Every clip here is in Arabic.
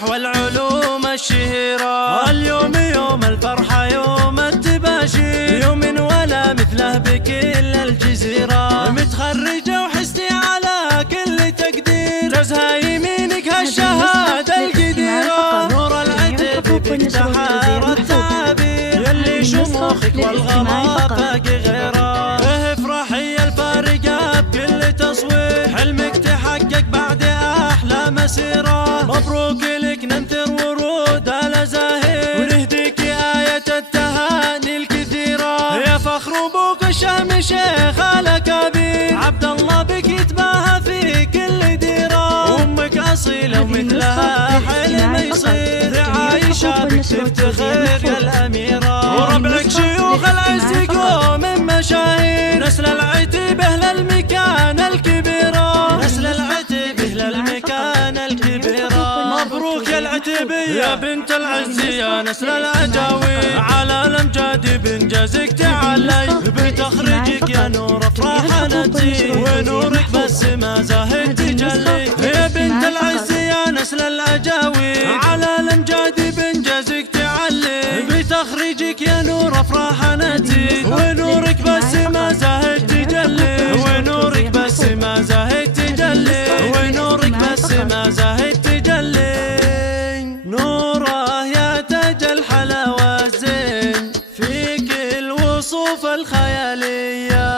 نحو العلوم الشهيرة. اليوم يوم الفرحة يوم التباشير، يوم ولا مثله بكل الجزيرة. متخرجة وحستي على كل تقدير، جوزها يمينك هالشهادة القديرة. نور العتب بك تحار التعابير، يلي شموخك والغلا فاق غيره. افرحي الفارقة بكل تصوير، حلمك تحقق بعد أحلى مسيرة. مبروك لك ننثر ورود الأزاهير، ونهديك آية التهاني الكثيرة. يا فخر أبوك الشهم شيخ الأكابير، عبد الله بك يتباهى في كل ديرة. وأمك أصيلة ومثلها حلم يصير، عايشة بك تفتخر يا الأميرة. وربعك شيوخ العز قوم مشاهير، نسل العتب أهل المكان الكبيرة. نسل العتب أهل المكان الكبيرة. مبروك يا العتبية يا بنت العز يا نسل العجاوي، على الأمجاد بإنجازك تعلي. بتخرجك يا نور أفراح نتي، ونورك بس ما زاهد تجلي. يا بنت العز يا نسل العجاوي، على الأمجاد بإنجازك تعلي. بتخرجك يا نور أفراح نتي، ونورك بس ما زاهد تجلي. ونورك بس ما زاهد تجلي. ونورك بس ما زاهد تجلي. نوره يا تاج الحلاوة الزين، فيك الوصوف الخيالية.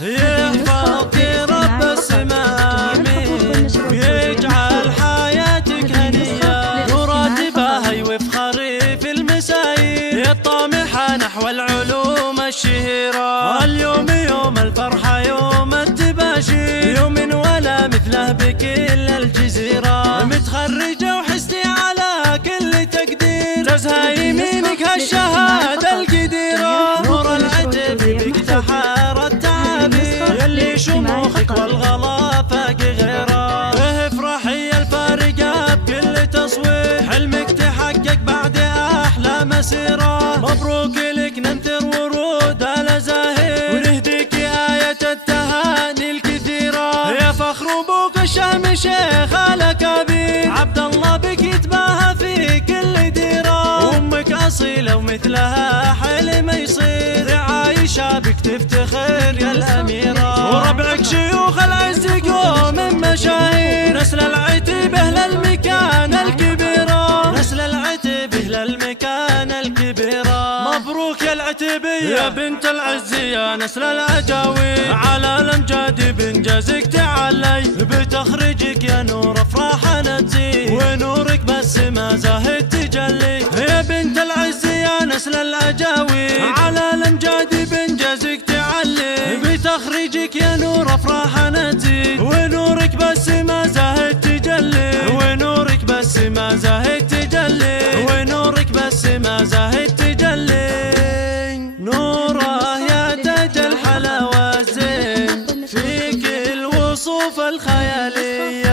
يحفظك رب السماء آمين، ويجعل حياتك هنية. نور تباهي وافخري في المساير، الطامحة نحو العلوم الشهيرة. اليوم يوم الفرحة يوم التباشير، يوم ولا مثله بكل الجزيرة. متخرجة وحستي على كل تقدير، جوزها يمينك هالشهادة القديرة. نور العتب بك تحار التعابير، يلي شموخك والغلا فاق غيره. افرحي الفارقة بكل تصوير، حلمك تحقق بعد أحلى مسيرة. مبروك لك ننثر ورود الأزاهير، ونهديك آية التهاني الكثيرة. يا فخر أبوك الشهم شيخ الأكابير، عبد الله بك يتباهى في كل ديرة. وأمك أصيلة ومثلها حلم يصير، عايشة بك تفتخر يا الأميرة. وربعك شيوخ العز قوم مشاهير، نسل العتب أهل المكان الكبيرة. نسل العتب أهل المكان الكبيرة. مبروك يا العتبية يا بنت العز يا نسل العجاوي، على الأمجاد بإنجازك تعلي. بتخرجك يا نور أفراح نتي، ونورك بس ما زاهد تجلي. يا بنت العز يا نسل العجاوي، على الأمجاد بإنجازك تعلي. بتخرجك يا نور أفراح نتي، ونورك بس ما زاهد تجلي. ونورك بس ما زاهد تجلي. ونورك بس ما زاهد تجلي. نوره يا تاج الحلاوة الزين، فيك الوصوف الخيالية.